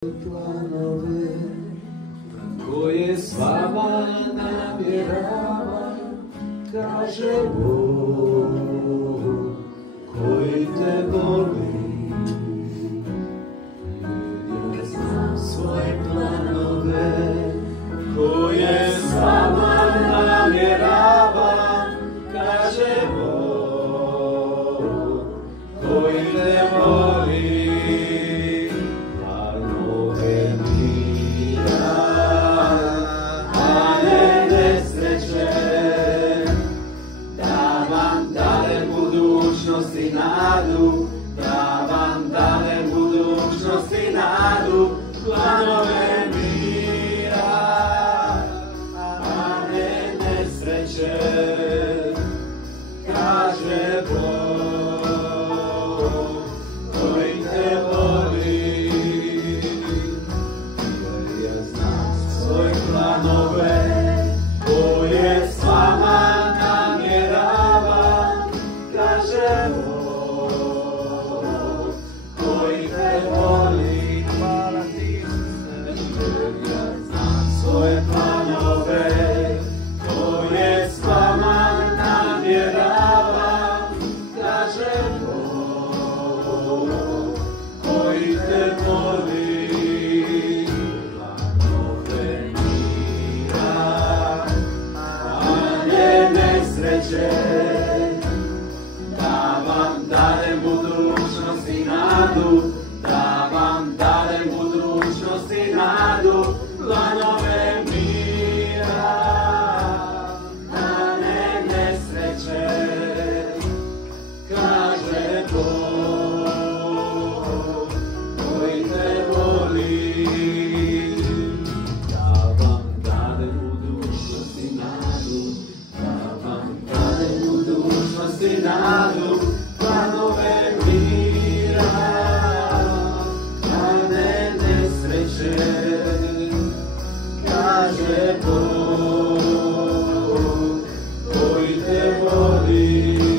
planove koje s vama namjerava, kaže Bog koji te voli. Ja znam svoje planove koje s vama namjerava, kaže Bog koji te voli. I nadu, da vam dane budućnost i nadu, planove mira, a ne nesreće, kaže Bog koji te voli. Ja znam svoje planove koje s vama namjerava, kaže Bog koji te voli. Hvala ti, ja znam svoje planove koje s vama namjerava, kaže Bog koji te voli. Planove mira, a ne nesreće, da vam dadem budućnost i nadu, da vam dadem budućnost i nadu, planove mira, a ne nesreće, kaže Bog koji te voli. Da vam dadem budućnost i nadu, da vam dadem budućnost i nadu, planove mira, a ne nesreće, kaže Bog koji te voli.